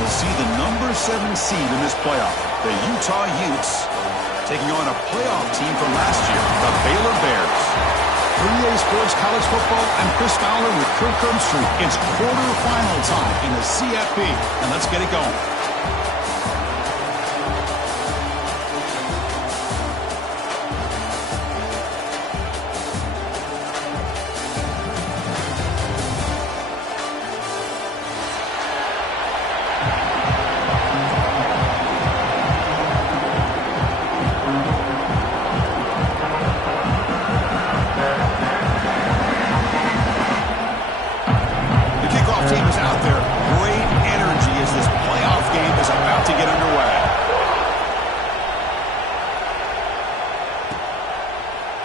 will see the number 7 seed in this playoff, the Utah Utes, taking on a playoff team from last year, the Baylor Bears. 3A Sports College Football, I'm Chris Fowler with Kirk Herbstreit. It's quarterfinal time in the CFP, and let's get it going.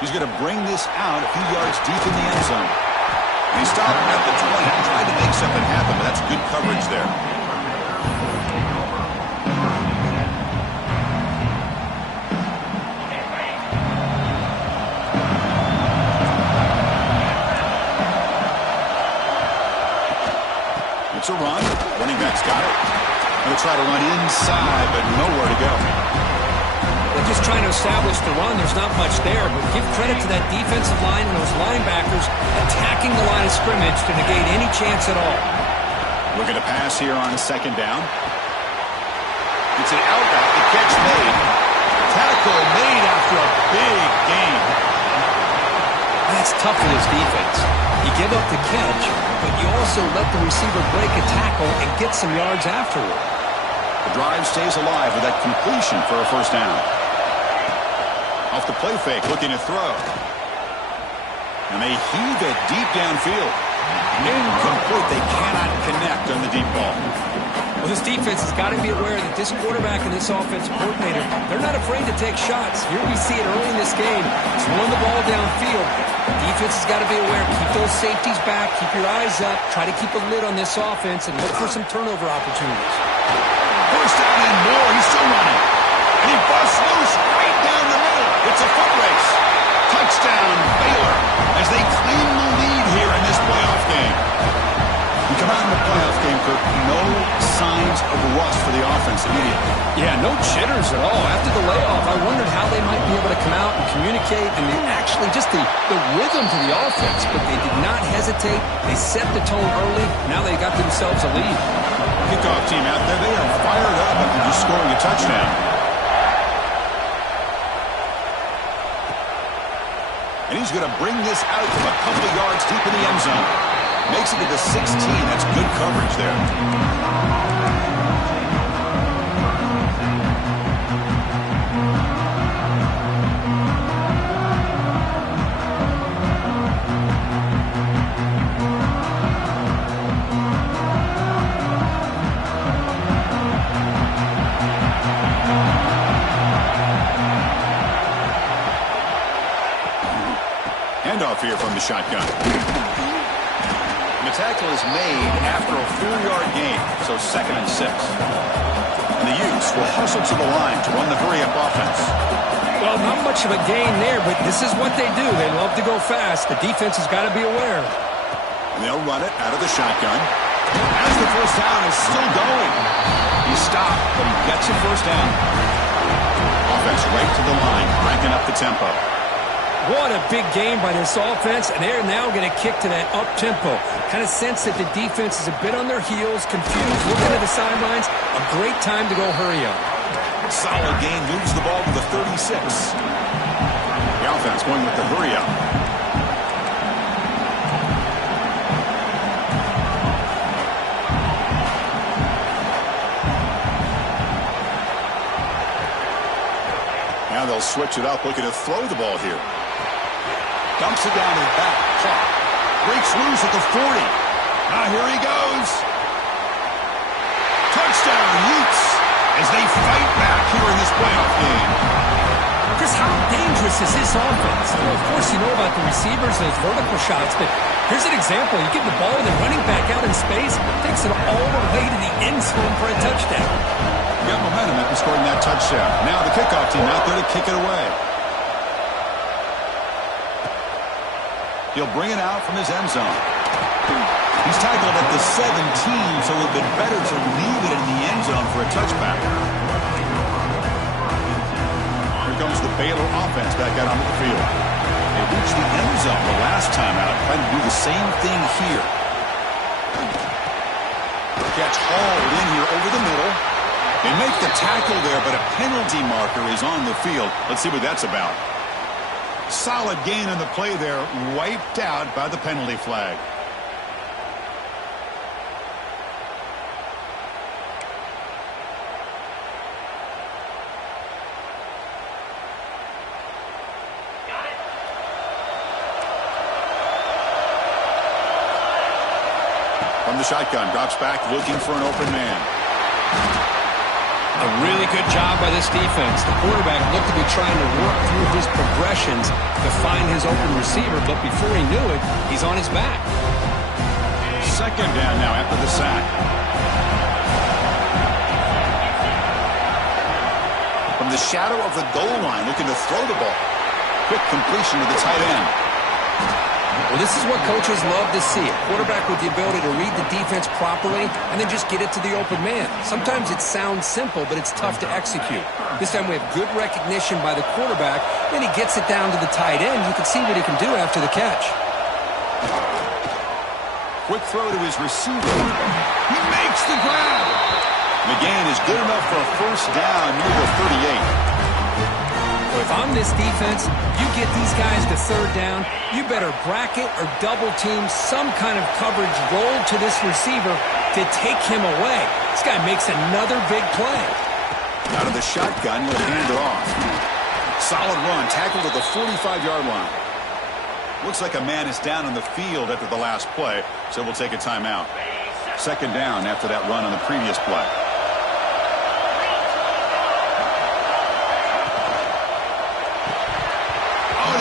He's going to bring this out a few yards deep in the end zone. He stopped at the 20, tried to make something happen, but that's good coverage there. It's a run. Running back's got it. Going to try to run inside, but nowhere to go. They're just trying to establish the run. There's not much there, but give credit to that defensive line and those linebackers attacking the line of scrimmage to negate any chance at all. Looking to pass here on a second down. It's an outlet. The catch made. Tackle made after a big gain. That's tough for this defense. You give up the catch, but you also let the receiver break a tackle and get some yards afterward. The drive stays alive with that completion for a first down. Off the play fake, looking to throw. And they heave it deep downfield. Incomplete. They cannot connect on the deep ball. Well, this defense has got to be aware that this quarterback and this offensive coordinator, they're not afraid to take shots. Here we see it early in this game. Throwing the ball downfield. The defense has got to be aware. Keep those safeties back. Keep your eyes up. Try to keep a lid on this offense and look for some turnover opportunities. First down and more. He's still running. And he busts loose right down the middle. It's a foot race. Touchdown, Baylor, as they claim the lead here in this playoff game. We come out in the playoff game, Kirk. No signs of rust for the offense immediately. Yeah, no jitters at all. After the layoff, I wondered how they might be able to come out and communicate and actually just the rhythm to the offense. But they did not hesitate. They set the tone early. Now they got themselves a lead. Kickoff team out there, they are fired up after just scoring a touchdown. And he's going to bring this out from a couple of yards deep in the end zone. Makes it to the 16. That's good coverage there. Handoff here from the shotgun. The tackle is made after a 4-yard gain, so 2nd and 6. And the Utes will hustle to the line to run the hurry-up offense. Well, not much of a gain there, but this is what they do. They love to go fast. The defense has got to be aware. And they'll run it out of the shotgun. As the first down is still going. He stopped, but he gets a first down. Offense right to the line, cranking up the tempo. What a big game by this offense, and they're now going to kick to that up-tempo. Kind of sense that the defense is a bit on their heels, confused, looking at the sidelines. A great time to go hurry up. Solid game, moves the ball to the 36. The offense going with the hurry up. Now they'll switch it up, looking to throw the ball here. Dumps it down his back. Clock. Breaks loose at the 40. Now here he goes. Touchdown, Utes, as they fight back here in this playoff game. Chris, how dangerous is this offense? Well, of course, you know about the receivers, those vertical shots, but here's an example. You get the ball and the running back out in space, takes it all the way to the end zone for a touchdown. Got momentum after scoring that touchdown. Now the kickoff team out there to kick it away. He'll bring it out from his end zone. He's tackled at the 17, so it would have been better to leave it in the end zone for a touchback. Here comes the Baylor offense back out onto the field. They reached the end zone the last time out, trying to do the same thing here. Gets hauled in here over the middle. They make the tackle there, but a penalty marker is on the field. Let's see what that's about. Solid gain on the play there, wiped out by the penalty flag. From the shotgun, drops back, looking for an open man. A really good job by this defense. The quarterback looked to be trying to work through his progressions to find his open receiver, but before he knew it, he's on his back. Second down now after the sack. From the shadow of the goal line, looking to throw the ball. Quick completion to the tight end. Well, this is what coaches love to see. A quarterback with the ability to read the defense properly and then just get it to the open man. Sometimes it sounds simple, but it's tough to execute. This time we have good recognition by the quarterback. Then he gets it down to the tight end. You can see what he can do after the catch. Quick throw to his receiver. He makes the grab. McGann is good enough for a first down near the 38. If I'm this defense, you get these guys to third down, you better bracket or double team some kind of coverage roll to this receiver to take him away. This guy makes another big play. Out of the shotgun, he'll hand it off. Solid run, tackled at the 45-yard line. Looks like a man is down on the field after the last play, so we'll take a timeout. Second down after that run on the previous play.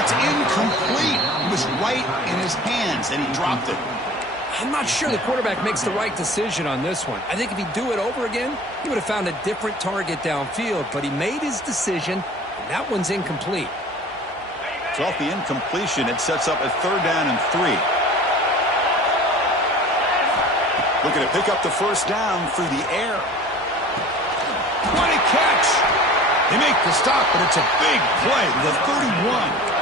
It's incomplete. It was right in his hands, and he dropped it. I'm not sure the quarterback makes the right decision on this one. I think if he'd do it over again, he would have found a different target downfield, but he made his decision, and that one's incomplete. So off the incompletion, it sets up a third down and 3. Looking to pick up the first down through the air. What a catch! They make the stop, but it's a big play to the 31.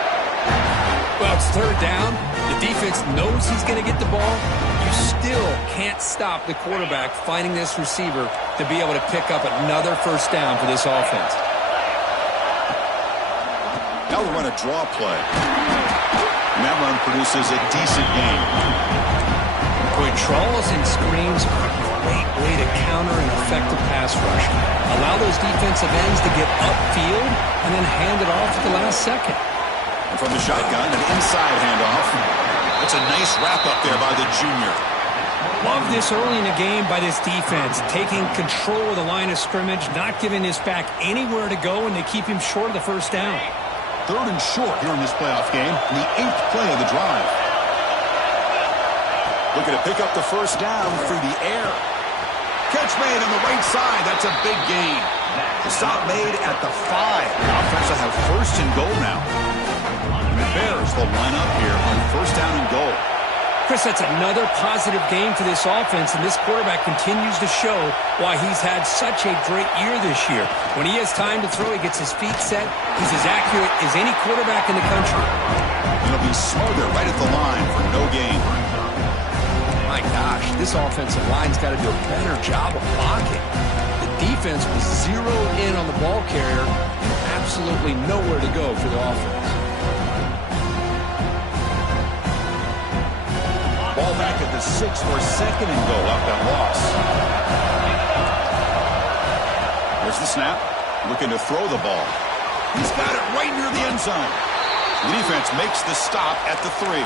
Well, it's third down. The defense knows he's going to get the ball. You still can't stop the quarterback finding this receiver to be able to pick up another first down for this offense. Now we'll run a draw play. And that run produces a decent gain. Boy, draws and screens are a great way to counter an effective pass rush. Allow those defensive ends to get upfield and then hand it off at the last second. And from the shotgun, an inside handoff. That's a nice wrap-up there by the junior. Love this early in the game by this defense, taking control of the line of scrimmage, not giving this back anywhere to go, and they keep him short of the first down. Third and short here in this playoff game, in the 8th play of the drive. Looking to pick up the first down through the air. Catch made on the right side. That's a big gain. The stop made at the 5. The offense will have first and goal now. And the Bears will line up here on first down and goal. Chris, that's another positive game for this offense, and this quarterback continues to show why he's had such a great year this year. When he has time to throw, he gets his feet set. He's as accurate as any quarterback in the country. He'll be smothered right at the line for no gain. My gosh, this offensive line's got to do a better job of blocking. The defense was zeroed in on the ball carrier and absolutely nowhere to go for the offense. Ball back at the 6 or second and goal off that loss. There's the snap. Looking to throw the ball. He's got it right near the end zone. The defense makes the stop at the 3.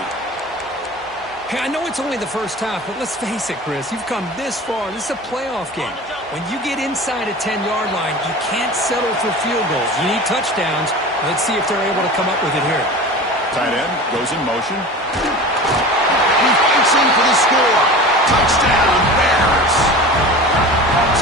Hey, I know it's only the first half, but let's face it, Chris. You've come this far. This is a playoff game. When you get inside a 10-yard line, you can't settle for field goals. You need touchdowns. Let's see if they're able to come up with it here. Tight end goes in motion. He fights in for the score. Touchdown, Bears.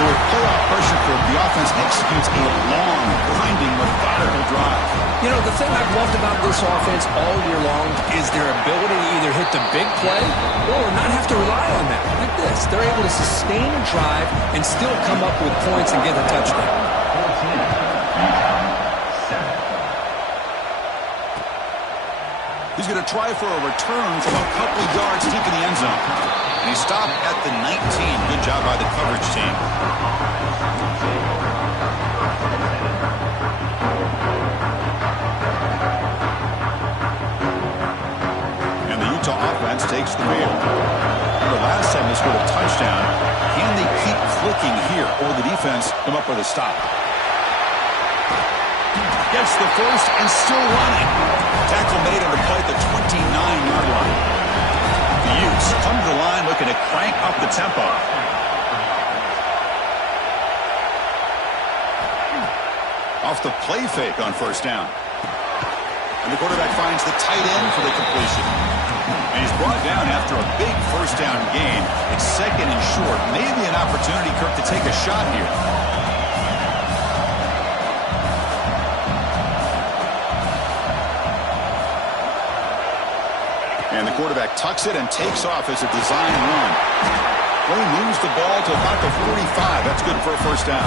So with Playoff pressure for the offense executes a long, grinding, methodical drive. You know, the thing I've loved about this offense all year long is their ability to either hit the big play or not have to rely on that. Like this, they're able to sustain a drive and still come up with points and get a touchdown. He's going to try for a return from a couple yards deep in the end zone. And he stopped at the 19. Good job by the coverage team. And the Utah offense takes the field. The last time they scored a touchdown. Can they keep clicking here, or will the defense come up with a stop? Gets the first and still running. Tackle made on the play at the 29-yard line. The Utes come to the line looking to crank up the tempo. Off the play fake on first down. And the quarterback finds the tight end for the completion. And he's brought down after a big first down gain. It's second and short. Maybe an opportunity, Kirk, to take a shot here. And the quarterback tucks it and takes off as a design run. Well, he moves the ball to about the 45. That's good for a first down.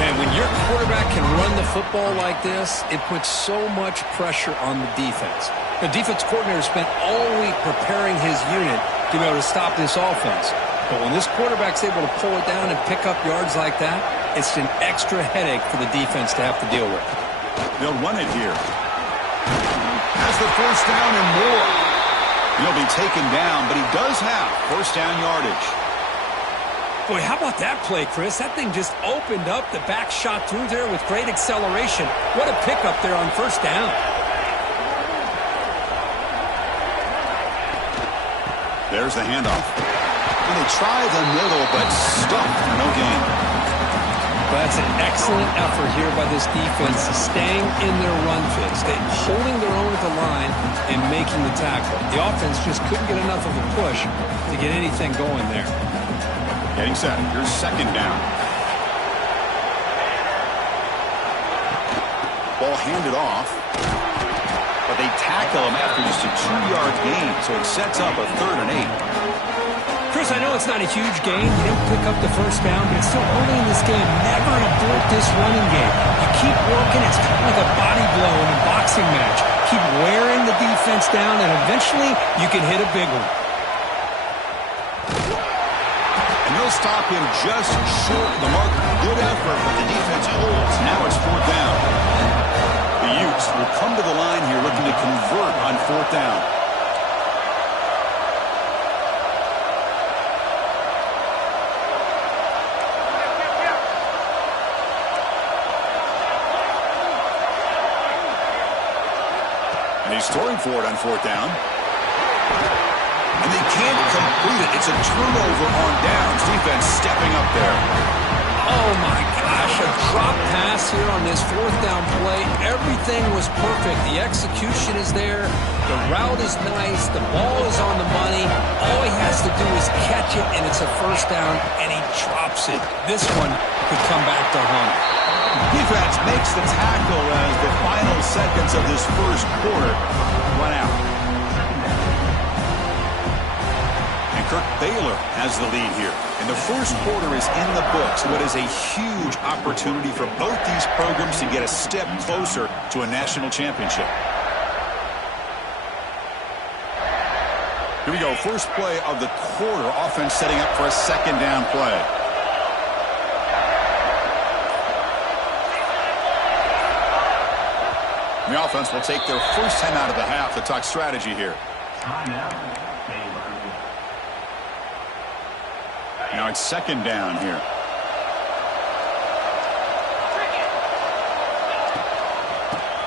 Man, when your quarterback can run the football like this, it puts so much pressure on the defense. The defense coordinator spent all week preparing his unit to be able to stop this offense. But when this quarterback's able to pull it down and pick up yards like that, it's an extra headache for the defense to have to deal with. They'll run it here. Has the first down and more. He'll be taken down, but he does have first down yardage. Boy, how about that play, Chris? That thing just opened up. The back shot through there with great acceleration. What a pickup there on first down. There's the handoff. And they try the middle, but stuffed for no gain. That's an excellent effort here by this defense, staying in their run fit, holding their own at the line and making the tackle. The offense just couldn't get enough of a push to get anything going there. Getting set. Here's second down. Ball handed off, but they tackle him after just a 2-yard gain, so it sets up a 3rd and 8. Chris, I know it's not a huge gain. You didn't pick up the first down, but it's still early in this game. Never abort this running game. You keep working. It's kind of like a body blow in a boxing match. Keep wearing the defense down, and eventually you can hit a big one. And they'll stop him just short of the mark. Good effort, but the defense holds. Now it's 4th down. The Utes will come to the line here looking to convert on 4th down. And he's throwing for it on 4th down. And they can't complete it. It's a turnover on downs. Defense stepping up there. Oh, my gosh. A drop pass here on this 4th down play. Everything was perfect. The execution is there. The route is nice. The ball is on the money. All he has to do is catch it, and it's a first down, and he drops it. This one could come back to haunt. Defense makes the tackle as the final seconds of this first quarter run out. And Kirk Baylor has the lead here. And the first quarter is in the books. What is a huge opportunity for both these programs to get a step closer to a national championship. Here we go. First play of the quarter. Offense setting up for a second down play. The offense will take their first time out of the half to talk strategy here. Now it's second down here.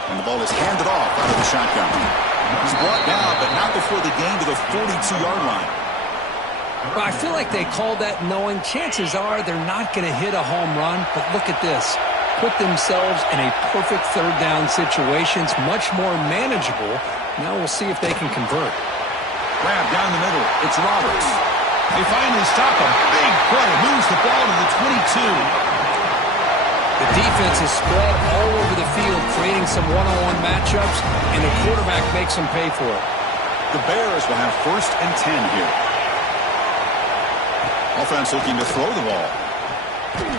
And the ball is handed off out of the shotgun. He's brought down, but not before the gain to the 42-yard line. Well, I feel like they called that knowing chances are they're not going to hit a home run, but look at this. Put themselves in a perfect 3rd down situation. It's much more manageable. Now we'll see if they can convert. Grab down the middle. It's Roberts. They finally stop him. Big play. Moves the ball to the The defense is spread all over the field, creating some one-on-one matchups, and the quarterback makes them pay for it. The Bears will have 1st and 10 here. Offense looking to throw the ball.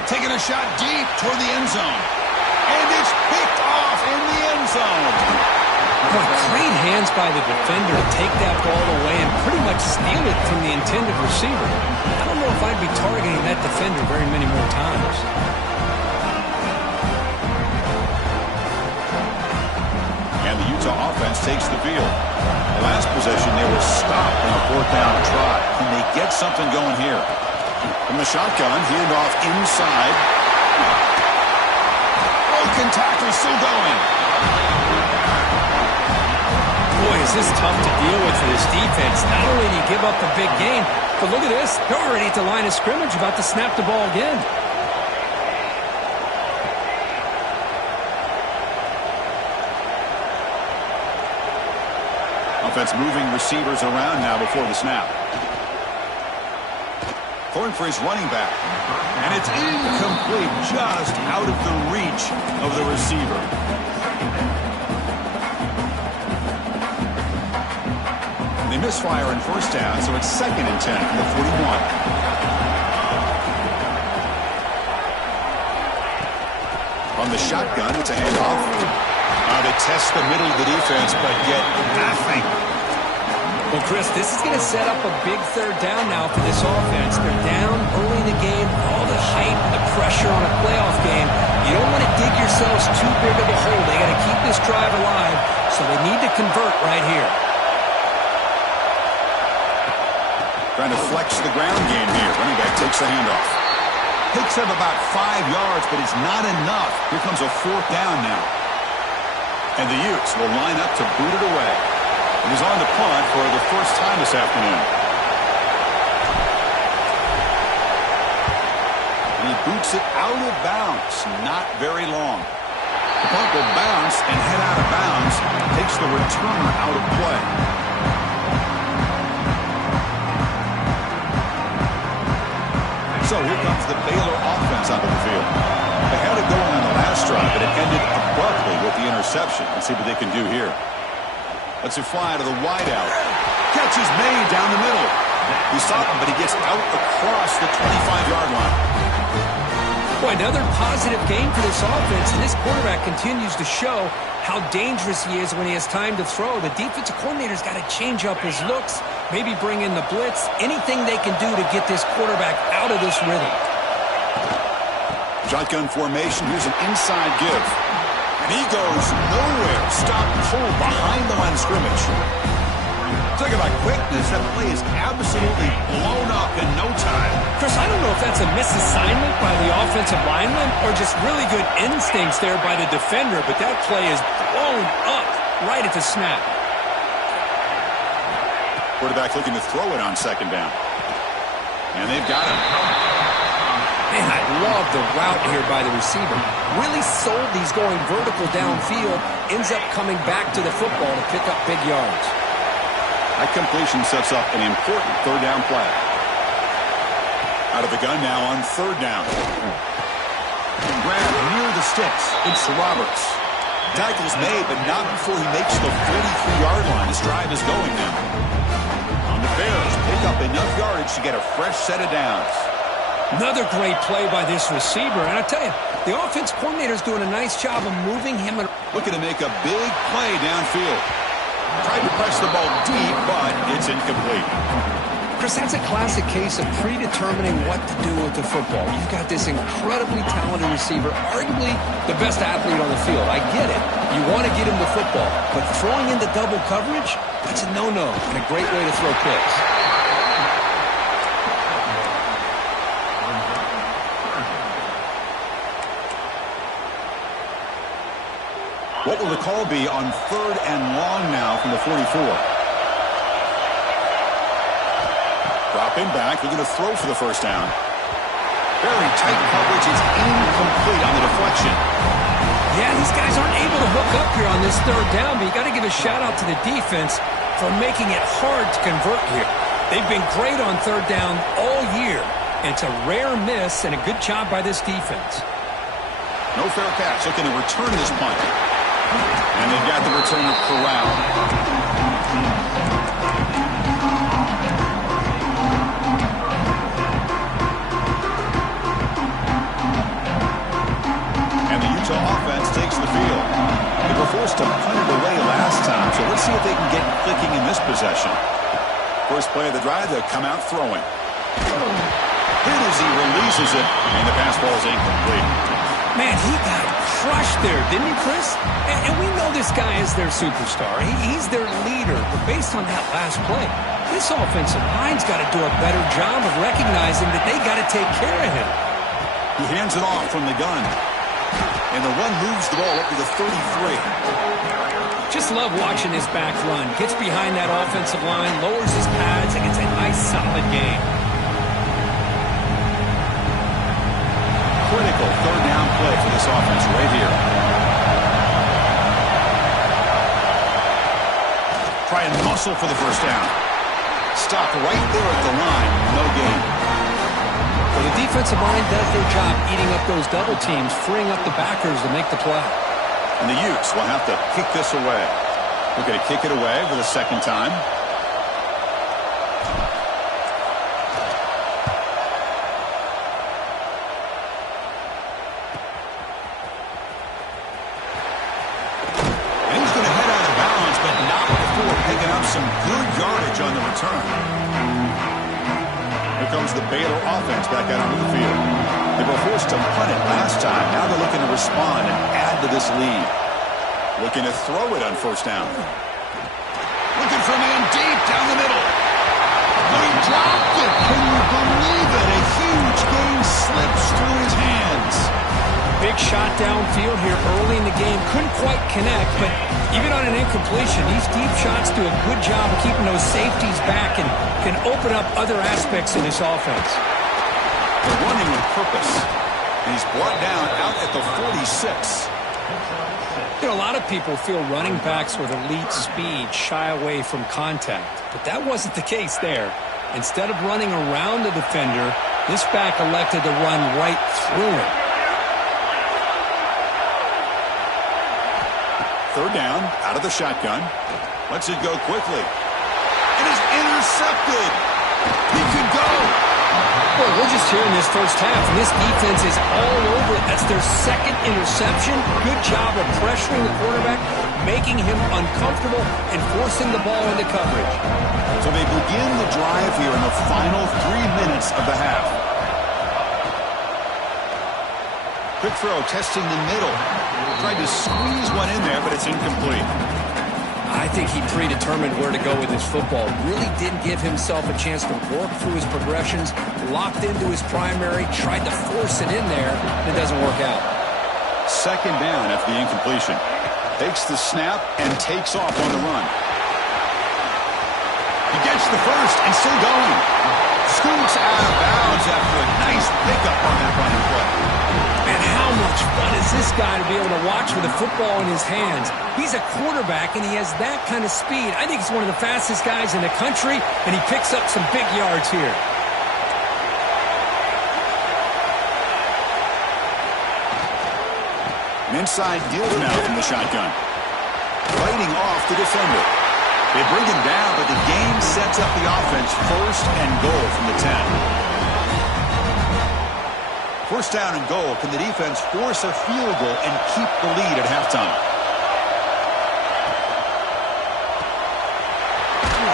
Taking a shot deep toward the end zone. And it's picked off in the end zone. Great hands by the defender to take that ball away and pretty much steal it from the intended receiver. I don't know if I'd be targeting that defender very many more times. And the Utah offense takes the field. The last possession, they were stopped on a 4th down try. Can they get something going here? From the shotgun, handoff inside. Broken tackle still going. Boy, is this tough to deal with for this defense. Not only do you give up a big gain, but look at this. They're already at the line of scrimmage about to snap the ball again. Offense moving receivers around now before the snap. Throwing for his running back. And it's incomplete, just out of the reach of the receiver. They misfire in 1st down, so it's 2nd and 10 from the 41. On the shotgun, it's a handoff. They test the middle of the defense, but get nothing. Well, Chris, this is going to set up a big 3rd down now for this offense. They're down early in the game, all the hype, the pressure on a playoff game. You don't want to dig yourselves too big of a hole. They got to keep this drive alive, so they need to convert right here. Trying to flex the ground game here. Running back takes the handoff. Picks up about 5 yards, but it's not enough. Here comes a 4th down now. And the Utes will line up to boot it away. It is on the punt for the first time this afternoon. And he boots it out of bounds. Not very long. The punt will bounce and head out of bounds. Takes the returner out of play. So here comes the Baylor offense out of the field. They had it going on the last drive, but it ended abruptly with the interception. Let's see what they can do here. Let's it fly to the wideout. Catch is made down the middle. He stopped him, but he gets out across the 25-yard line. Boy, another positive game for this offense, and this quarterback continues to show how dangerous he is when he has time to throw. The defensive coordinator's got to change up his looks, maybe bring in the blitz, anything they can do to get this quarterback out of this rhythm. Shotgun formation. Here's an inside give. And he goes nowhere. Stop pulled behind the line of scrimmage. Talking about quickness, that play is absolutely blown up in no time. Chris, I don't know if that's a misassignment by the offensive lineman or just really good instincts there by the defender, but that play is blown up right at the snap. Quarterback looking to throw it on 2nd down. And they've got him. Man, I love the route here by the receiver. Really sold these going vertical downfield. Ends up coming back to the football to pick up big yards. That completion sets up an important 3rd down play. Out of the gun now on 3rd down. Grab near the sticks. It's Roberts. Tackle's made, but not before he makes the 43-yard line. His drive is going now. On the Bears, pick up enough yardage to get a fresh set of downs. Another great play by this receiver. And I tell you, the offense coordinator is doing a nice job of moving him. Looking to make a big play downfield. Tried to press the ball deep, but it's incomplete. Chris, that's a classic case of predetermining what to do with the football. You've got this incredibly talented receiver, arguably the best athlete on the field. I get it. You want to get him the football, but throwing into double coverage, that's a no-no and a great way to throw picks. What will the call be on 3rd and long now from the 44? Dropping back, looking to throw for the 1st down. Very tight coverage is incomplete on the deflection. Yeah, these guys aren't able to hook up here on this 3rd down, but you got to give a shout out to the defense for making it hard to convert here. They've been great on 3rd down all year, It's a rare miss and a good job by this defense. No fair catch. Looking to return this punt. And they've got the returner corralled. And the Utah offense takes the field. They were forced to punt it away last time, so let's see if they can get clicking in this possession. First play of the drive, they'll come out throwing. Hit as he releases it, and the pass ball is incomplete. Man, he got crushed there, didn't he, Chris? And we know this guy is their superstar. He's their leader. But based on that last play, this offensive line's got to do a better job of recognizing that they got to take care of him. He hands it off from the gun. And the run moves the ball up to the 33. Just love watching this back run. Gets behind that offensive line, lowers his pads, and gets a nice, solid gain. Critical third down play for this offense right here. Try and muscle for the first down. Stop right there at the line. No gain. Well, the defensive line does their job eating up those double teams, freeing up the backers to make the play. And the Utes will have to kick this away. We're going to kick it away for the second time. And he's going to head out of bounds, but not before picking up some good yardage on the return. Here comes the Baylor offense back out onto the field. They were forced to punt it last time. Now they're looking to respond and add to this lead. Looking to throw it on first down. Looking for a man deep down the middle. But he dropped it. Can you believe it? A huge gain slips through his hands. Big shot downfield here early in the game. Couldn't quite connect, but even on an incompletion, these deep shots do a good job of keeping those safeties back and can open up other aspects of this offense. They're running with purpose. And he's brought down out at the 46. You know, a lot of people feel running backs with elite speed shy away from contact, but that wasn't the case there. Instead of running around the defender, this back elected to run right through him. Third down, out of the shotgun. Lets it go quickly. It is intercepted. He could go. Well, we're just here in this first half, and this defense is all over it. That's their second interception. Good job of pressuring the quarterback, making him uncomfortable, and forcing the ball into coverage. So they begin the drive here in the final 3 minutes of the half. Quick throw, testing the middle. Tried to squeeze one in there, but it's incomplete. I think he predetermined where to go with his football. Really didn't give himself a chance to work through his progressions, locked into his primary, tried to force it in there, and it doesn't work out. Second down after the incompletion. Takes the snap and takes off on the run. He gets the first and still going. Scoots out of bounds after a nice pickup on that running play. And how much fun is this guy to be able to watch with a football in his hands? He's a quarterback, and he has that kind of speed. I think he's one of the fastest guys in the country, and he picks up some big yards here. An inside deal now from the shotgun. Fighting off the defender. They bring him down, but the game sets up the offense first and goal from the 10. First down and goal. Can the defense force a field goal and keep the lead at halftime?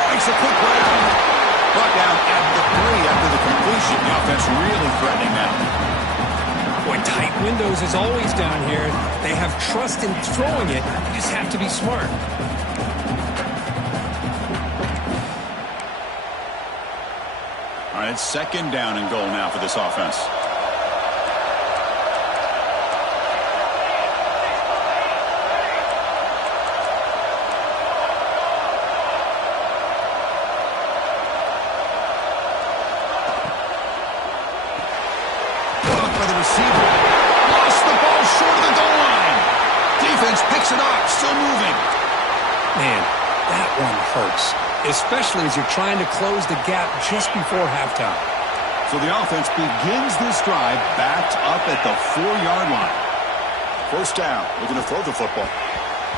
Makes a quick break. Brought down at the 3 after the completion. The offense really threatening now. Boy, tight windows as always down here. They have trust in throwing it. You just have to be smart. All right, it's second down and goal now for this offense. Hurts, especially as you're trying to close the gap just before halftime. So the offense begins this drive backed up at the 4-yard line. First down. Looking to throw the football.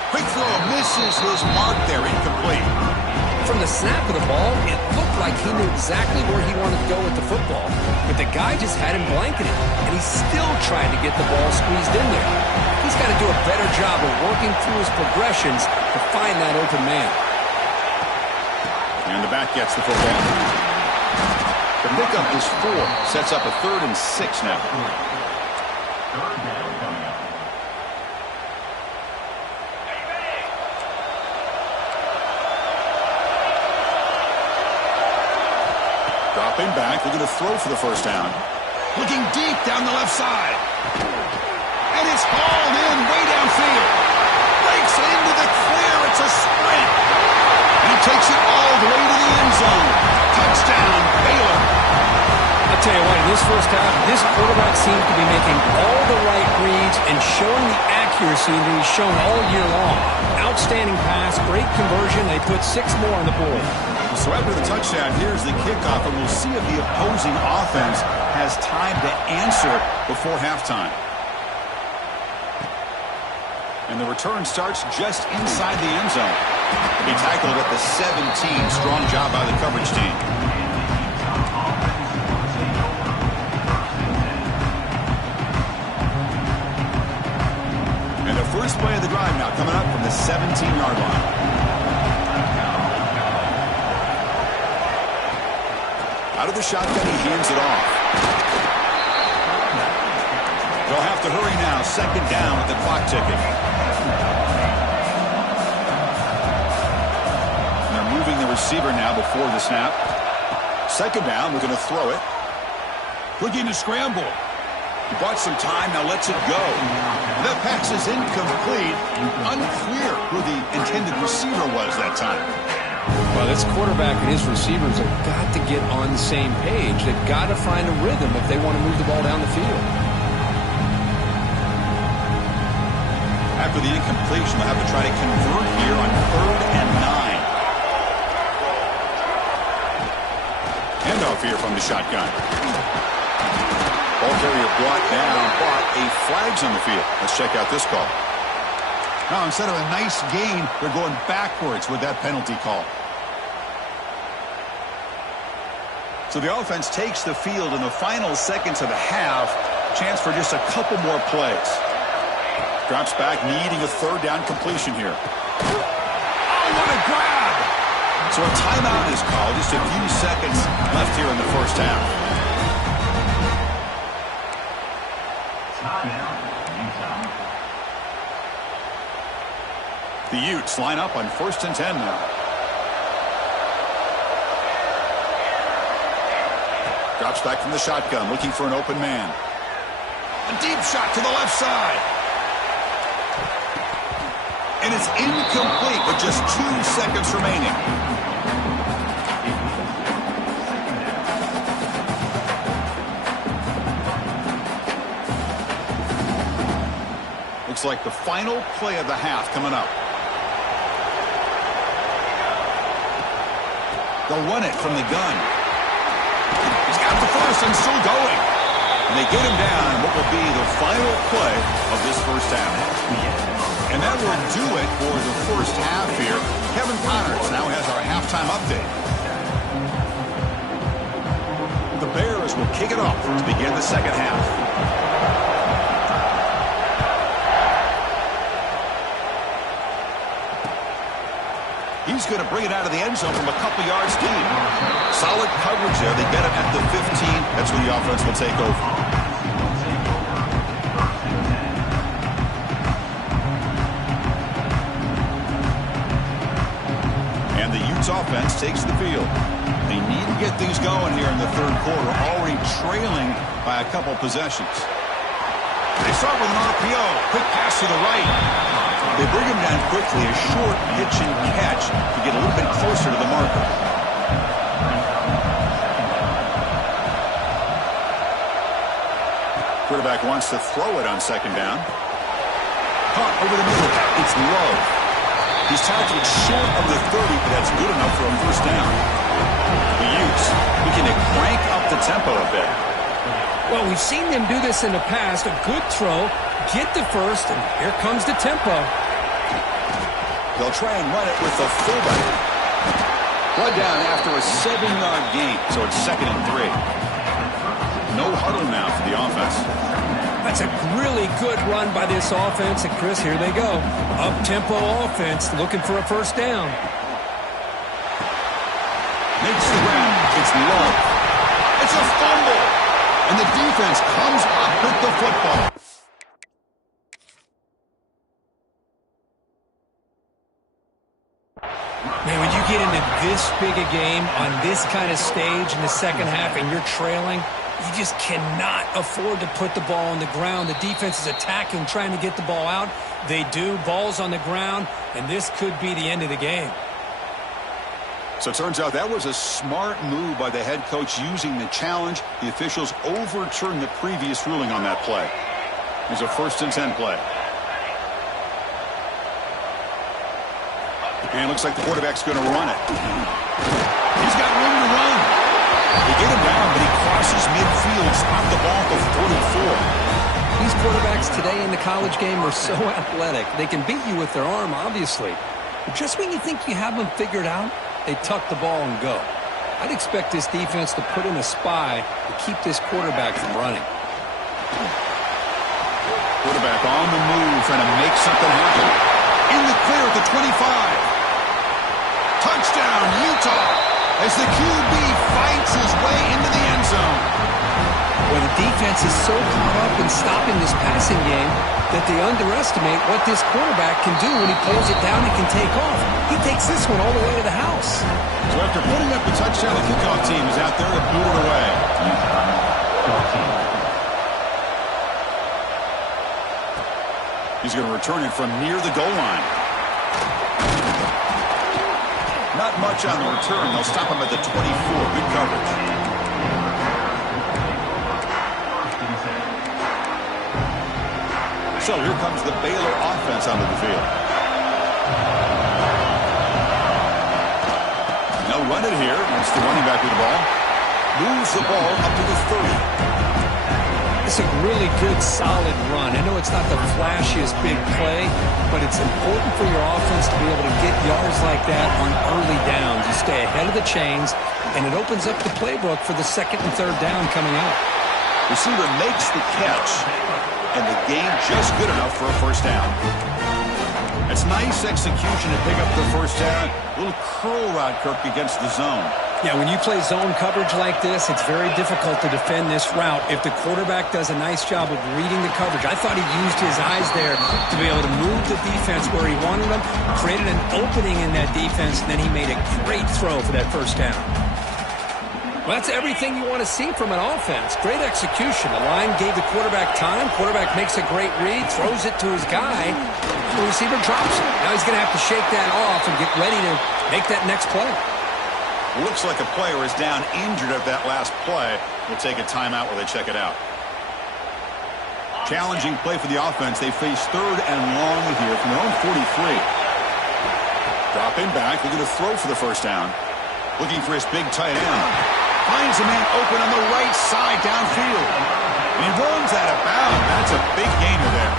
Quick throw misses his mark there. Incomplete. From the snap of the ball, it looked like he knew exactly where he wanted to go with the football. But the guy just had him blanketed, and he's still trying to get the ball squeezed in there. He's got to do a better job of working through his progressions to find that open man. And the back gets the football. The pickup is 4. Sets up a 3rd and 6 now. Dropping back. Looking to throw for the first down. Looking deep down the left side. And it's hauled in way downfield. Breaks into the clear. It's a sprint. And he takes it all the way to the end zone. Touchdown, Baylor. I'll tell you what, in this first half, this quarterback seems to be making all the right reads and showing the accuracy that he's shown all year long. Outstanding pass, great conversion. They put 6 more on the board. So after the touchdown, here's the kickoff, and we'll see if the opposing offense has time to answer before halftime. And the return starts just inside the end zone. He tackled at the 17. Strong job by the coverage team. And the first play of the drive now coming up from the 17-yard line. Out of the shotgun, he hands it off. They'll have to hurry now. Second down with the clock ticking. And they're moving the receiver now before the snap. Second down, we're going to throw it. Looking to scramble. He bought some time, now lets it go. And that pass is incomplete. Unclear who the intended receiver was that time. Well, this quarterback and his receivers have got to get on the same page. They've got to find a rhythm if they want to move the ball down the field. After the incompletion, they'll have to try to convert here on 3rd and 9. Handoff here from the shotgun. Ball carrier brought down, but a flag's on the field. Let's check out this call. Now, instead of a nice gain, they're going backwards with that penalty call. So the offense takes the field in the final seconds of the half. Chance for just a couple more plays. Drops back, needing a 3rd down completion here. Oh, what a grab! So a timeout is called. Just a few seconds left here in the first half. The Utes line up on 1st and 10 now. Drops back from the shotgun, looking for an open man. A deep shot to the left side. And it's incomplete with just 2 seconds remaining. Looks like the final play of the half coming up. They'll run it from the gun. He's got the first and still going. And they get him down in what will be the final play of this first half. And that will do it for the first half here. Kevin Connors now has our halftime update. The Bears will kick it off to begin the second half. He's going to bring it out of the end zone from a couple yards deep. Solid coverage there. They get him at the 15. That's where the offense will take over. And the Utes offense takes the field. They need to get things going here in the 3rd quarter, already trailing by a couple possessions. They start with an RPO. Quick pass to the right. They bring him down quickly, a short pitch and catch to get a little bit closer to the marker. Quarterback wants to throw it on second down. Caught over the middle. It's low. He's tackled short of the 30, but that's good enough for a first down. The Utes Coach, looking to crank up the tempo a bit. Well, we've seen them do this in the past. A good throw, get the first, and here comes the tempo. They'll try and run it with the fullback. Brought down after a 7-yard gain, so it's 2nd and 3. No huddle now for the offense. That's a really good run by this offense. And, Chris, here they go. Up-tempo offense looking for a first down. Makes the ground. It's low. It's a fumble. And the defense comes up with the football. Man, when you get into this big a game on this kind of stage in the second half and you're trailing, you just cannot afford to put the ball on the ground. The defense is attacking, trying to get the ball out. They do. Ball's on the ground, and this could be the end of the game. So it turns out that was a smart move by the head coach using the challenge. The officials overturned the previous ruling on that play. It was a 1st and 10 play. And it looks like the quarterback's going to run it. He's got room to run. They get him down, but he crosses midfield, stopped the ball at the 44. These quarterbacks today in the college game are so athletic. They can beat you with their arm, obviously. But just when you think you have them figured out, they tuck the ball and go. I'd expect this defense to put in a spy to keep this quarterback from running. Quarterback on the move, trying to make something happen. In the clear at the 25. Touchdown, Utah, as the QB fights his way into the end zone. Well, the defense is so caught up in stopping this passing game that they underestimate what this quarterback can do when he pulls it down and can take off. He takes this one all the way to the house. So after putting up the touchdown, the kickoff team is out there to boot it away. He's going to return it from near the goal line. Not much on the return. They'll stop him at the 24. Good coverage. So here comes the Baylor offense onto the field. They'll run it here. It's the running back with the ball. Moves the ball up to the 30. It's a really good, solid run. I know it's not the flashiest big play, but it's important for your offense to be able to get yards like that on early downs. You stay ahead of the chains, and it opens up the playbook for the 2nd and 3rd down coming out. Receiver makes the catch, and the gain just good enough for a first down. It's nice execution to pick up the first down. A little curl route, Kirk, against the zone. Yeah, when you play zone coverage like this, it's very difficult to defend this route if the quarterback does a nice job of reading the coverage. I thought he used his eyes there to be able to move the defense where he wanted them, created an opening in that defense, and then he made a great throw for that first down. Well, that's everything you want to see from an offense. Great execution. The line gave the quarterback time. Quarterback makes a great read, throws it to his guy. The receiver drops it. Now he's going to have to shake that off and get ready to make that next play. Looks like a player is down injured at that last play. We'll take a timeout while they check it out. Challenging play for the offense. They face 3rd and long here from their own 43. Dropping back, looking to throw for the first down. Looking for his big tight end. Finds a man open on the right side downfield. And he runs out of bounds. That's a big gainer there.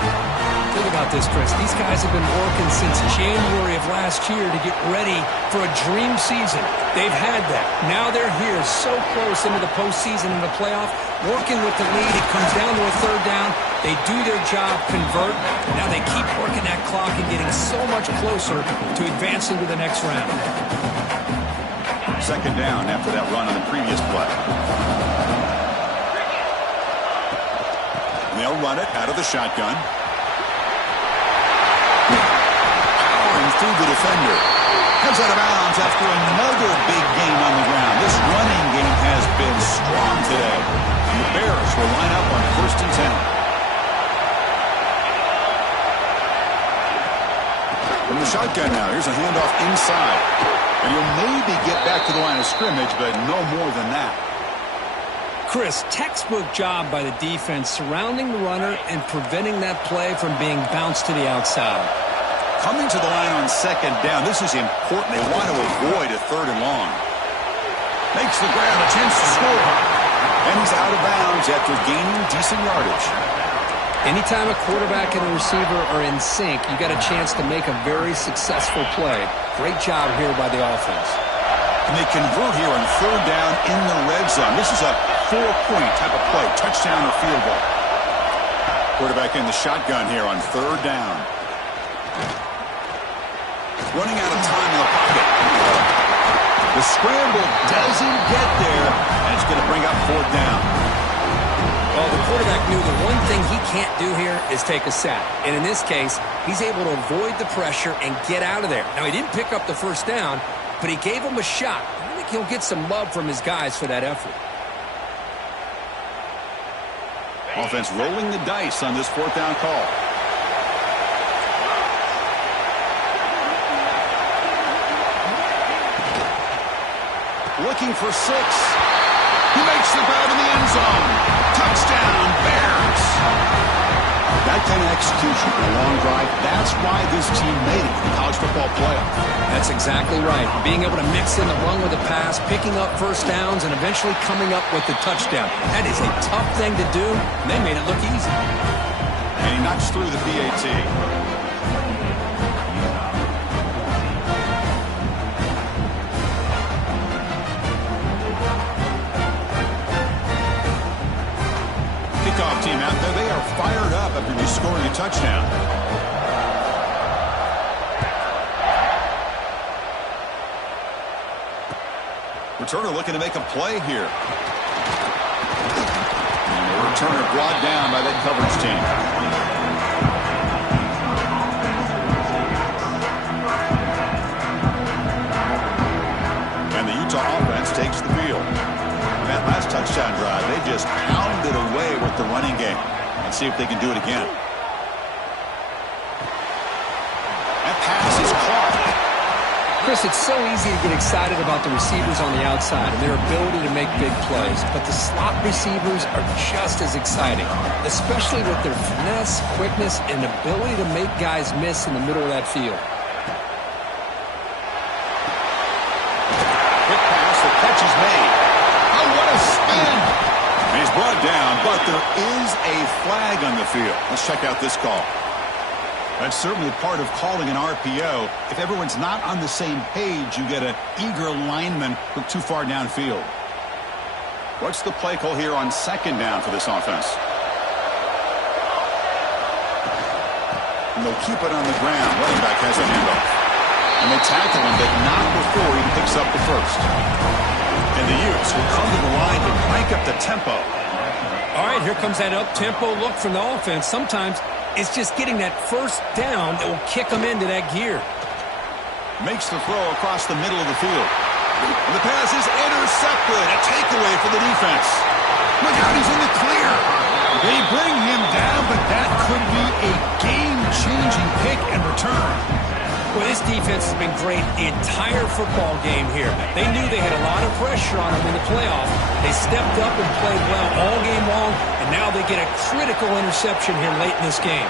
Think about this, Chris. These guys have been working since January of last year to get ready for a dream season. They've had that. Now they're here so close into the postseason and the playoff, working with the lead. It comes down to a 3rd down. They do their job, convert. Now they keep working that clock and getting so much closer to advancing to the next round. 2nd down after that run on the previous play. And they'll run it out of the shotgun. Through the defender. Comes out of bounds after another big game on the ground. This running game has been strong today. And the Bears will line up on 1st and 10. From the shotgun now, here's a handoff inside. And he'll maybe get back to the line of scrimmage, but no more than that. Chris, textbook job by the defense surrounding the runner and preventing that play from being bounced to the outside. Coming to the line on 2nd down. This is important. They want to avoid a 3rd and long. Makes the grab, a chance to score. And he's out of bounds after gaining decent yardage. Anytime a quarterback and a receiver are in sync, you got a chance to make a very successful play. Great job here by the offense. And they convert here on third down in the red zone. This is a 4-point type of play, touchdown or field goal. Quarterback in the shotgun here on third down. Running out of time in the pocket. The scramble doesn't get there, and it's going to bring up fourth down. Well, the quarterback knew the one thing he can't do here is take a sack. And in this case, he's able to avoid the pressure and get out of there. Now, he didn't pick up the first down, but he gave him a shot. I think he'll get some love from his guys for that effort. Offense rolling the dice on this fourth down call. Looking for 6. He makes the grab in the end zone. Touchdown, Bears. That kind of execution in a long drive, that's why this team made it to the college football playoff. That's exactly right. Being able to mix in the run with the pass, picking up first downs, and eventually coming up with the touchdown. That is a tough thing to do, and they made it look easy. And he knocks through the PAT. Kickoff team out there. They are fired up after just scoring a touchdown. Returner looking to make a play here. And the returner brought down by that coverage team. And the Utah offense takes the field. That last touchdown drive, they just pounded away with the running game. Let's see if they can do it again. That pass is caught. Chris, it's so easy to get excited about the receivers on the outside and their ability to make big plays, but the slot receivers are just as exciting, especially with their finesse, quickness, and ability to make guys miss in the middle of that field. Quick pass, the catch is made. Oh, what a spin! And he's brought down, but there is a flag on the field. Let's check out this call. That's certainly part of calling an RPO. If everyone's not on the same page, you get an eager lineman look too far downfield. What's the play call here on second down for this offense? And they'll keep it on the ground. Running back has a handoff. And they tackle him, but not before he picks up the first. And the Utes will come to the line to crank up the tempo. All right, here comes that up-tempo look from the offense. Sometimes it's just getting that first down that will kick them into that gear. Makes the throw across the middle of the field. And the pass is intercepted. A takeaway for the defense. Look out, he's in the clear. They bring him down, but that could be a game-changing pick and return. Well, this defense has been great the entire football game here. They knew they had a lot of pressure on them in the playoff. They stepped up and played well all game long, and now they get a critical interception here late in this game.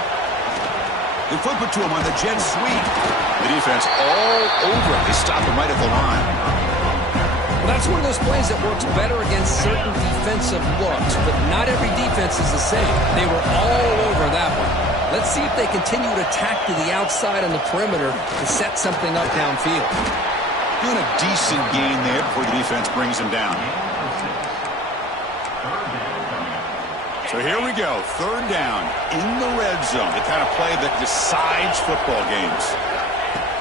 They flip it to him on the jet sweep. The defense all over him. They stop him right at the line. Well, that's one of those plays that works better against certain defensive looks, but not every defense is the same. They were all over that one. Let's see if they continue to attack to the outside on the perimeter to set something up downfield. Doing a decent gain there before the defense brings him down. So here we go, third down in the red zone, the kind of play that decides football games.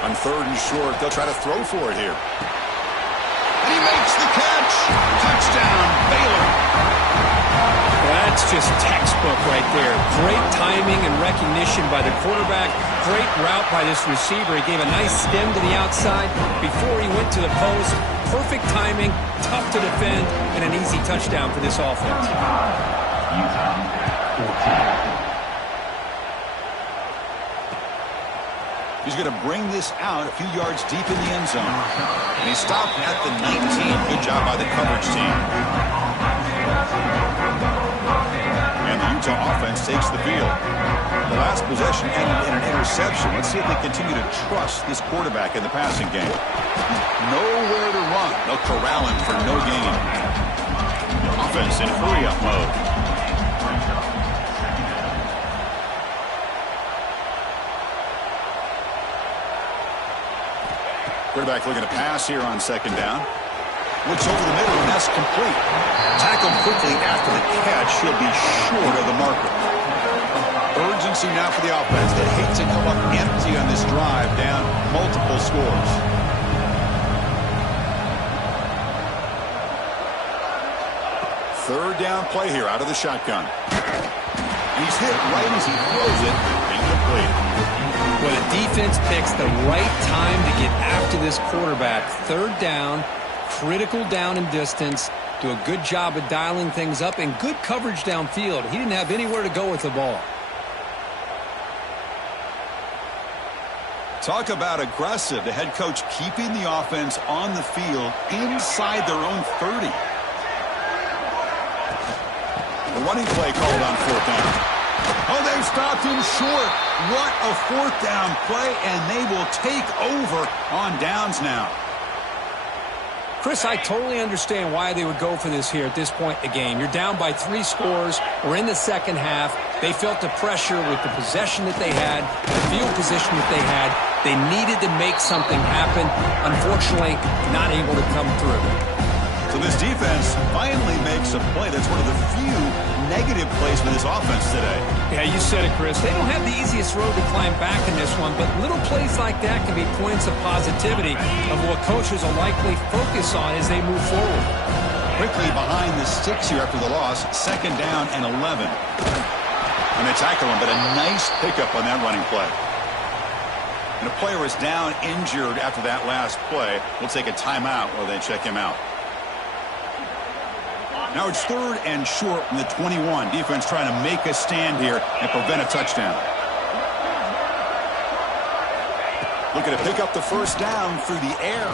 On third and short, they'll try to throw for it here. And he makes the catch. Touchdown, Baylor. That's just textbook right there. Great timing and recognition by the quarterback. Great route by this receiver. He gave a nice stem to the outside before he went to the post. Perfect timing, tough to defend, and an easy touchdown for this offense. He's going to bring this out a few yards deep in the end zone. And he stopped at the 19. Good job by the coverage team. And the Utah offense takes the field. The last possession ended in an interception. Let's see if they continue to trust this quarterback in the passing game. Nowhere to run. They'll corral him for no gain. Offense in hurry-up mode. Quarterback looking to pass here on second down. Looks over the middle, and that's complete. Tackled quickly after the catch. He'll be short of the marker. Urgency now for the offense. They hate to come up empty on this drive, down multiple scores. Third down play here out of the shotgun. And he's hit right as he throws it. Incomplete. Well, the defense picks the right time to get after this quarterback. Third down, critical down and distance. Do a good job of dialing things up and good coverage downfield. He didn't have anywhere to go with the ball. Talk about aggressive. The head coach keeping the offense on the field inside their own 30. The running play called on fourth down. Oh, they've stopped him short. What a fourth down play, and they will take over on downs now. Chris, I totally understand why they would go for this here at this point in the game. You're down by 3 scores. We're in the second half. They felt the pressure with the possession that they had, the field position that they had. They needed to make something happen. Unfortunately, not able to come through. So this defense finally makes a play. That's one of the few negative plays for this offense today. Yeah, you said it, Chris. They don't have the easiest road to climb back in this one, but little plays like that can be points of positivity of what coaches will likely focus on as they move forward. Quickly behind the sticks here after the loss. Second down and 11. And they tackle him, but a nice pickup on that running play. And a player is down injured after that last play. We'll take a timeout while they check him out. Now it's third and short from the 21. Defense trying to make a stand here and prevent a touchdown. Looking to pick up the first down through the air.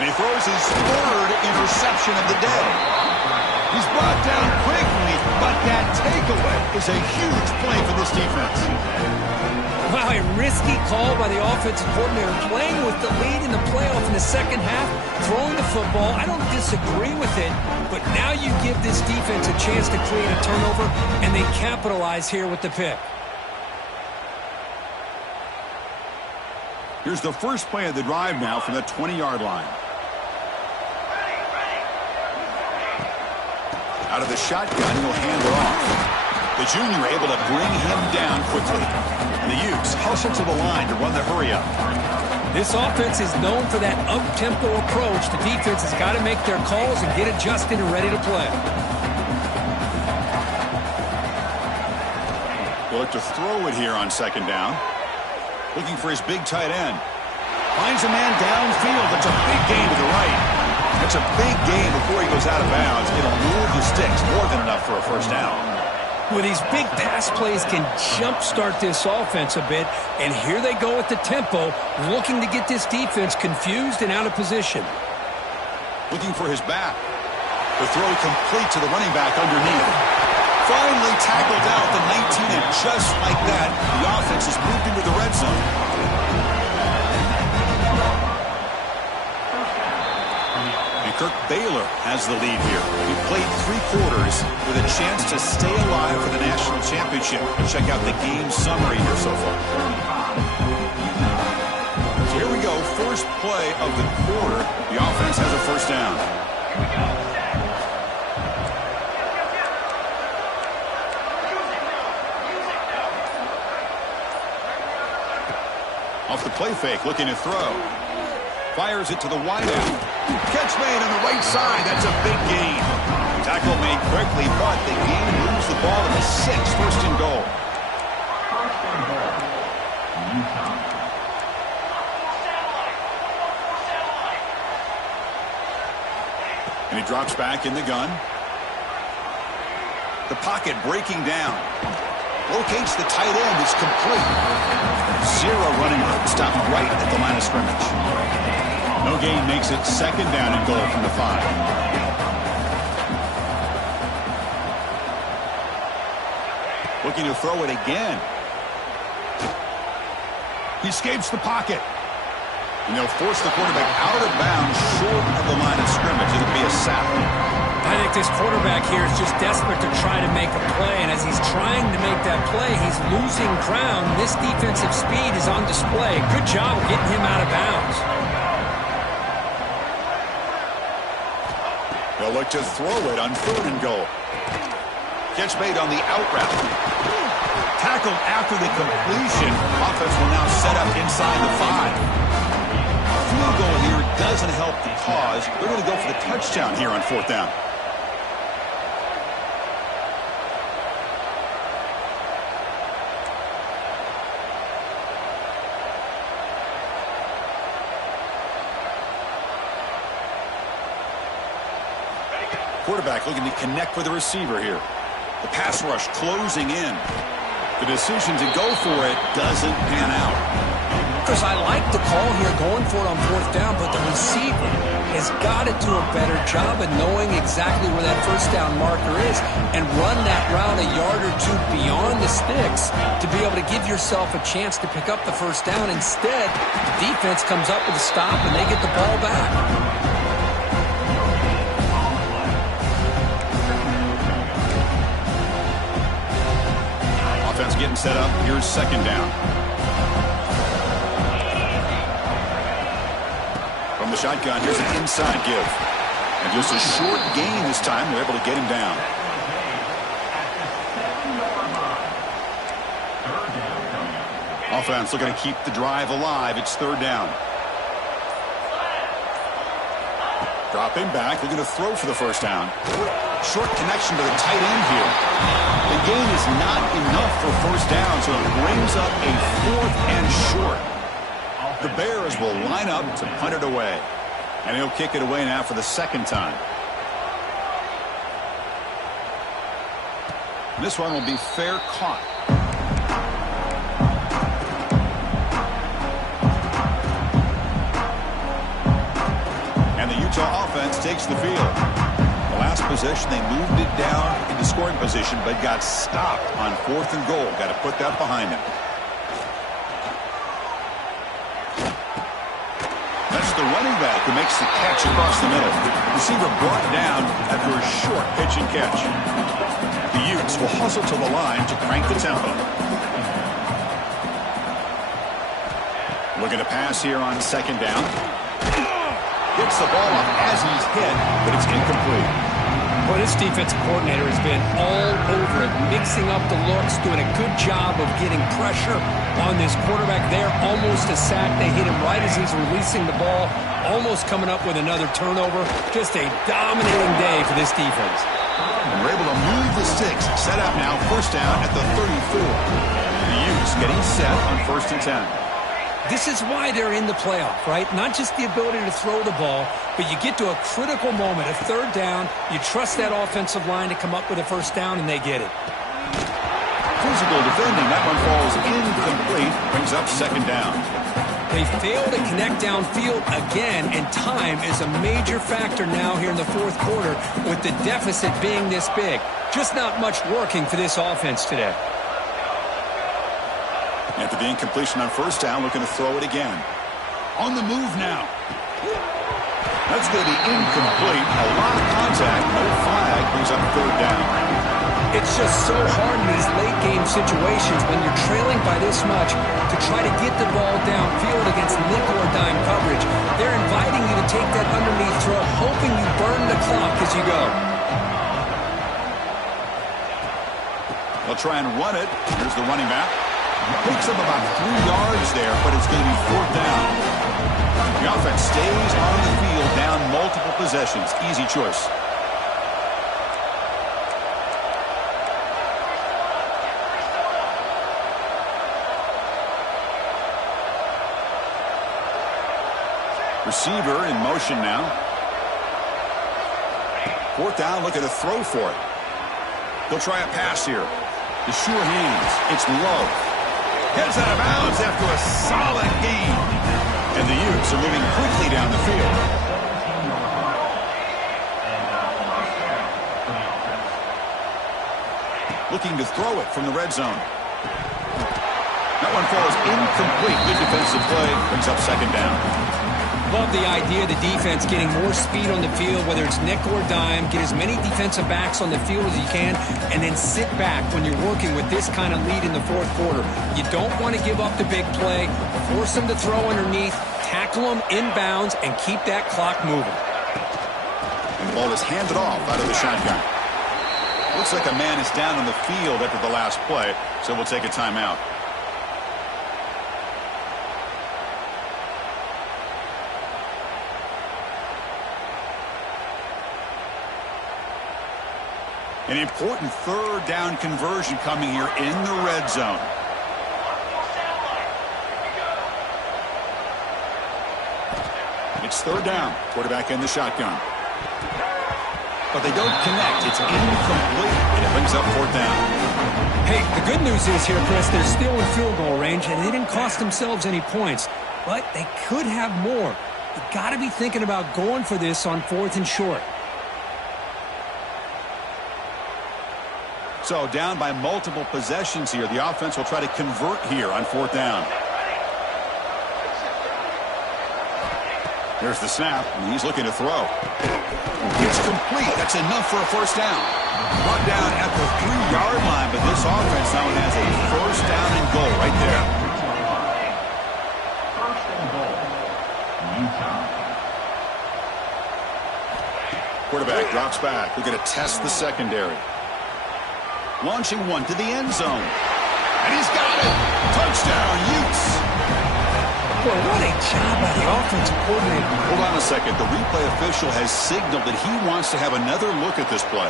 And he throws his third interception of the day. He's brought down quickly, but that takeaway is a huge play for this defense. Wow, a risky call by the offensive coordinator, playing with the lead in the playoff in the second half, throwing the football. I don't disagree with it, but now you give this defense a chance to create a turnover, and they capitalize here with the pick. Here's the first play of the drive now from the 20-yard line. Out of the shotgun, he'll hand it off. The junior able to bring him down quickly. And the Utes hustle to the line to run the hurry-up. This offense is known for that up-tempo approach. The defense has got to make their calls and get adjusted and ready to play. He'll look to throw it here on second down. Looking for his big tight end. Finds a man downfield. That's a big gain to the right. That's a big gain before he goes out of bounds. It'll move the sticks. More than enough for a first down. Well, these big pass plays can jumpstart this offense a bit, and here they go at the tempo, looking to get this defense confused and out of position. Looking for his back. The throw complete to the running back underneath. Finally tackled out the 19, and just like that, the offense has moved into the red zone. Kirk Baylor has the lead here. He played 3 quarters with a chance to stay alive for the national championship. Check out the game summary here so far. So here we go. First play of the quarter. The offense has a first down. Off the play fake, looking to throw. Fires it to the wideout. Catch made on the right side. That's a big gain. Tackle made quickly, but the game moves the ball to the 6. First and goal. And he drops back in the gun. The pocket breaking down. Locates the tight end. It's complete. 0 running room. Stopped right at the line of scrimmage. No gain makes it second down and goal from the 5. Looking to throw it again. He escapes the pocket. And they'll force the quarterback out of bounds short of the line of scrimmage. It'll be a sack. I think this quarterback here is just desperate to try to make a play, and as he's trying to make that play, he's losing ground. This defensive speed is on display. Good job getting him out of bounds. They'll look to throw it on 3rd and goal. Catch made on the out route. Tackled after the completion. Offense will now set up inside the 5. Field goal here doesn't help the cause. They're going to go for the touchdown here on 4th down. Quarterback looking to connect with the receiver here. The pass rush closing in. The decision to go for it doesn't pan out. Chris, I like the call here going for it on 4th down, but the receiver has got to do a better job of knowing exactly where that 1st down marker is and run that route a yard or 2 beyond the sticks to be able to give yourself a chance to pick up the 1st down. Instead, the defense comes up with a stop and they get the ball back. Offense getting set up. Here's 2nd down. From the shotgun, here's an inside give. And just a short gain this time. They're able to get him down. Offense looking to keep the drive alive. It's 3rd down. Dropping back, looking to throw for the 1st down. Short connection to the tight end here. The gain is not enough for 1st down, so it brings up a 4th and short. The Bears will line up to punt it away. And he'll kick it away now for the 2nd time. This one will be fair caught. And the Utah offense takes the field. The last possession, they moved it down into scoring position, but got stopped on 4th and goal. Got to put that behind them. That's the running back who makes the catch across the middle. Receiver brought down after a short pitch and catch. The Utes will hustle to the line to crank the tempo. Looking to pass here on 2nd down. Gets the ball up as he's hit, but it's incomplete. Boy, this defensive coordinator has been all over it, mixing up the looks, doing a good job of getting pressure on this quarterback there. Almost a sack. They hit him right as he's releasing the ball, almost coming up with another turnover. Just a dominating day for this defense. And we're able to move the sticks. Set up now, 1st down at the 34. The Utes getting set on 1st and 10. This is why they're in the playoff, right? Not just the ability to throw the ball, but you get to a critical moment, a 3rd down. You trust that offensive line to come up with a 1st down, and they get it. Physical defending. That one falls incomplete. Brings up 2nd down. They fail to connect downfield again, and time is a major factor now here in the 4th quarter with the deficit being this big. Just not much working for this offense today. After the incompletion on 1st down, looking to throw it again. On the move now. That's going to be incomplete. A lot of contact. No flag. Brings up 3rd down. It's just so hard in these late-game situations when you're trailing by this much to try to get the ball downfield against nickel or dime coverage. They're inviting you to take that underneath throw, hoping you burn the clock as you go. They'll try and run it. Here's the running back. Picks up about 3 yards there, but it's going to be 4th down. The offense stays on the field, down multiple possessions. Easy choice. Receiver in motion now. 4th down, looking to throw for it. They'll try a pass here. The sure hands. It's low. Gets out of bounds after a solid gain. And the Utes are moving quickly down the field. looking to throw it from the red zone. That one falls incomplete. Good defensive play. Brings up second down. Love the idea of the defense getting more speed on the field, whether it's nickel or dime. Get as many defensive backs on the field as you can, and then sit back when you're working with this kind of lead in the fourth quarter. You don't want to give up the big play. Force them to throw underneath, tackle them inbounds, and keep that clock moving. And the ball is handed off out of the shotgun. Looks like a man is down on the field after the last play, so we'll take a timeout. An important third down conversion coming here in the red zone. It's third down. Quarterback in the shotgun. But they don't connect. It's incomplete, and it brings up fourth down. Hey, the good news is here, Chris, they're still in field goal range, and they didn't cost themselves any points. But they could have more. You got to be thinking about going for this on fourth and short. So down by multiple possessions here. The offense will try to convert here on fourth down. There's the snap, and he's looking to throw. It's complete. That's enough for a first down. Brought down at the 3-yard line, but this offense now has a first down and goal right there. First and goal, Utah. Quarterback drops back. We're going to test the secondary. Launching one to the end zone. And he's got it. Touchdown, Utes. Boy, what a job by the offensive coordinator. Hold on a second. The replay official has signaled that he wants to have another look at this play.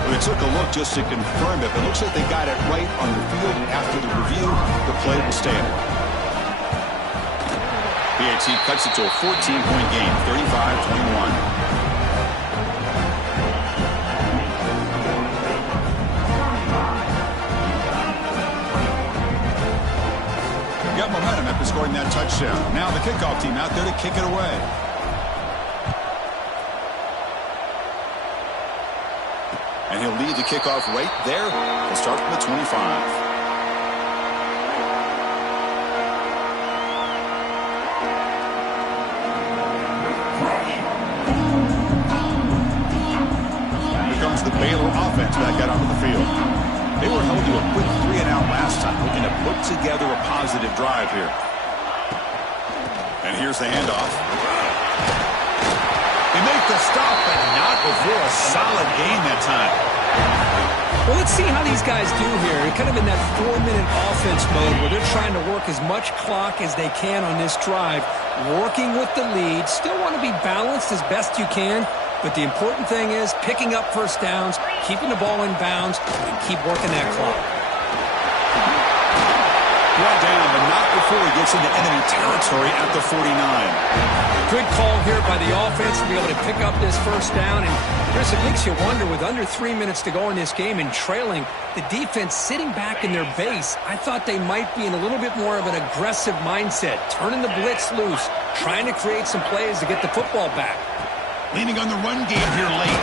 Well, they took a look just to confirm it, but it looks like they got it right on the field. After the review, the play will stand. PAT cuts it to a 14-point game, 35-21. Got momentum after scoring that touchdown. Now the kickoff team out there to kick it away. And he'll lead the kickoff right there. He'll start from the 25. The Baylor offense back out onto the field. They were held to a quick 3-and-out last time, looking to put together a positive drive here. And here's the handoff. They make the stop, but not before a solid gain that time. Well, let's see how these guys do here. They're kind of in that 4-minute offense mode where they're trying to work as much clock as they can on this drive, working with the lead. Still want to be balanced as best you can. But the important thing is picking up first downs, keeping the ball in bounds, and keep working that clock. Brought down, but not before he gets into enemy territory at the 49. Good call here by the offense to be able to pick up this first down. And, Chris, it makes you wonder, with under 3 minutes to go in this game and trailing, the defense sitting back in their base, I thought they might be in a little bit more of an aggressive mindset, turning the blitz loose, trying to create some plays to get the football back. Leaning on the run game here late.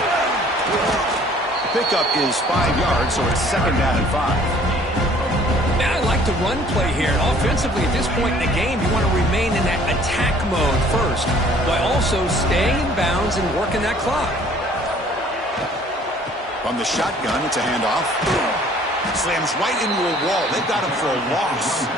Pickup is 5 yards, so it's second down and 5. Now I like the run play here. And offensively, at this point in the game, you want to remain in that attack mode first, while also staying in bounds and working that clock. From the shotgun, it's a handoff. Slams right into a wall. They've got him for a loss.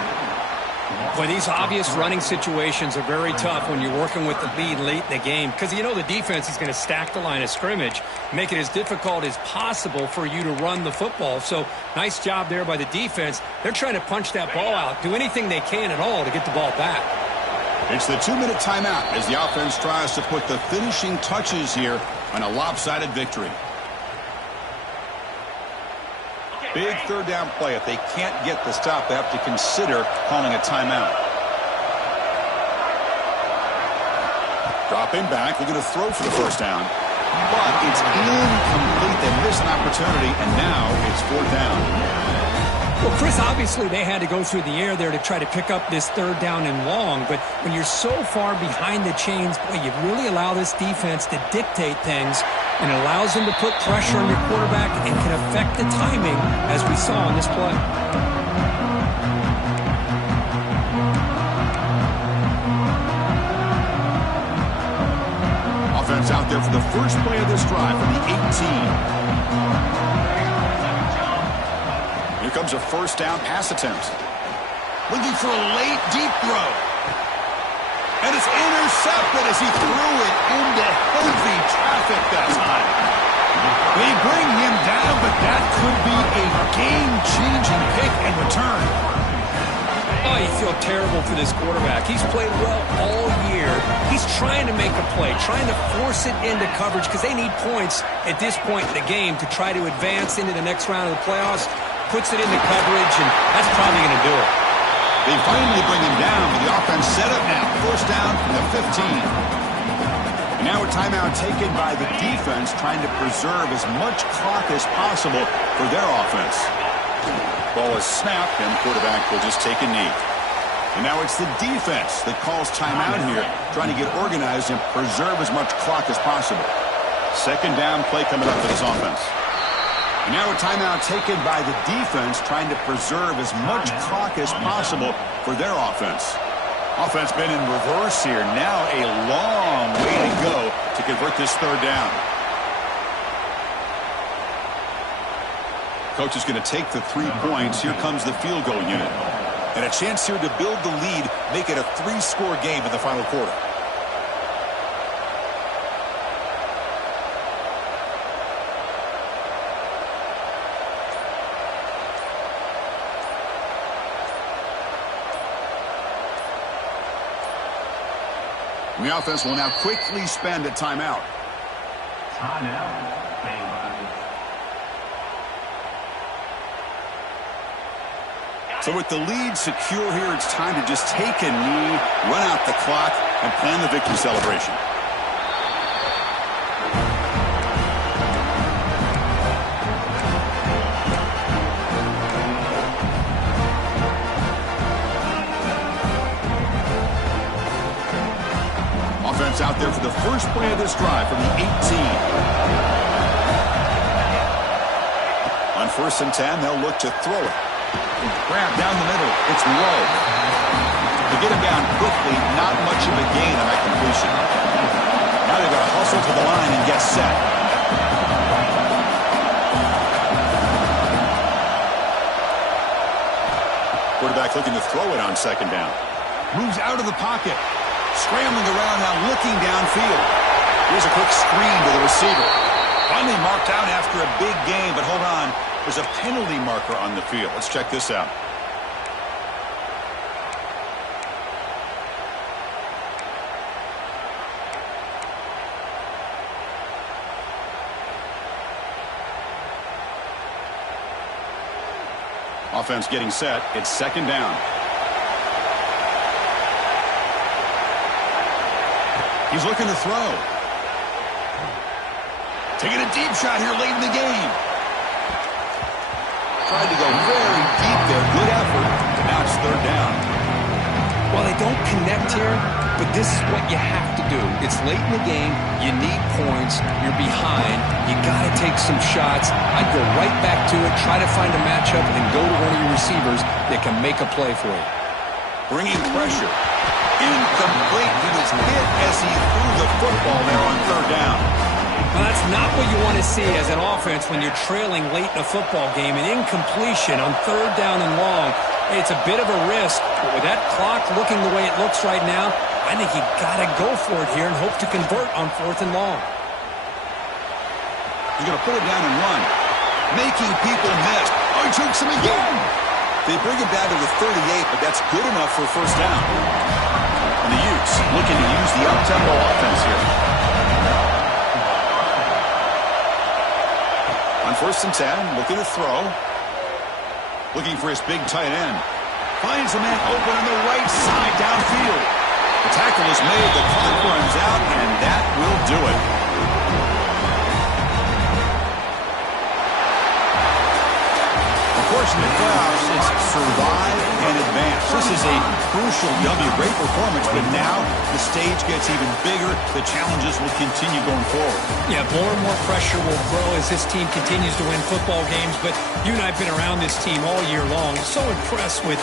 Boy, these obvious running situations are very tough when you're working with the lead late in the game, because you know the defense is going to stack the line of scrimmage, make it as difficult as possible for you to run the football. So nice job there by the defense. They're trying to punch that ball out, do anything they can at all to get the ball back. It's the 2-minute timeout as the offense tries to put the finishing touches here on a lopsided victory. Big third down play. If they can't get the stop, they have to consider calling a timeout. Dropping back, looking to throw for the first down. But it's incomplete. They miss an opportunity, and now it's fourth down. Well, Chris, obviously they had to go through the air there to try to pick up this third down and long, but when you're so far behind the chains, boy, you really allow this defense to dictate things, and it allows them to put pressure on your quarterback and can affect the timing, as we saw on this play. Offense out there for the first play of this drive from the 18. Here comes a first down pass attempt. Looking for a late, deep throw. And it's intercepted as he threw it into heavy traffic that time. They bring him down, but that could be a game-changing pick and return. Oh, you feel terrible for this quarterback. He's played well all year. He's trying to make a play, trying to force it into coverage because they need points at this point in the game to try to advance into the next round of the playoffs. Puts it into coverage, and that's probably going to do it. They finally bring him down, but the offense set up now. First down from the 15. And now a timeout taken by the defense, trying to preserve as much clock as possible for their offense. Ball is snapped, and the quarterback will just take a knee. And now it's the defense that calls timeout here, trying to get organized and preserve as much clock as possible. Second down play coming up for this offense. And now a timeout taken by the defense, trying to preserve as much clock as possible for their offense. Offense been in reverse here. Now a long way to go to convert this third down. Coach is going to take the 3 points. Here comes the field goal unit. And a chance here to build the lead, make it a 3-score game in the final quarter. The offense will now quickly spend a timeout. Timeout. So with the lead secure here, it's time to just take a knee, run out the clock, and plan the victory celebration. Offense out there for the first play of this drive from the 18. On 1st and 10, they'll look to throw it. Grab down the middle. It's low. To get him down quickly, not much of a gain on that completion. Now they've got to hustle to the line and get set. Quarterback looking to throw it on second down. Moves out of the pocket. Scrambling around now, looking downfield. Here's a quick screen to the receiver. Finally marked out after a big game, but hold on. There's a penalty marker on the field. Let's check this out. Offense getting set. It's second down. He's looking to throw. Taking a deep shot here late in the game. Tried to go very deep there. Good effort. And now it's third down. Well, they don't connect here, but this is what you have to do. It's late in the game. You need points. You're behind. You got to take some shots. I'd go right back to it, try to find a matchup, and go to one of your receivers that can make a play for you. Bringing pressure. Incomplete. He was hit as he threw the football there on third down. Well, that's not what you want to see as an offense when you're trailing late in a football game. An incompletion on third down and long. It's a bit of a risk, but with that clock looking the way it looks right now, I think you got to go for it here and hope to convert on 4th and long. He's going to put it down and run. Making people miss. Oh, he chokes him again. They bring him down to the 38, but that's good enough for a first down. And the Utes looking to use the up-tempo offense here. On 1st and 10, looking to throw. Looking for his big tight end. Finds a man open on the right side downfield. The tackle is made, the clock runs out, and that will do it. Of course, course, in the playoffs is survive and advance. This is a crucial W. Great performance, but now the stage gets even bigger. The challenges will continue going forward. Yeah, more and more pressure will grow as this team continues to win football games, but you and I have been around this team all year long. So impressed with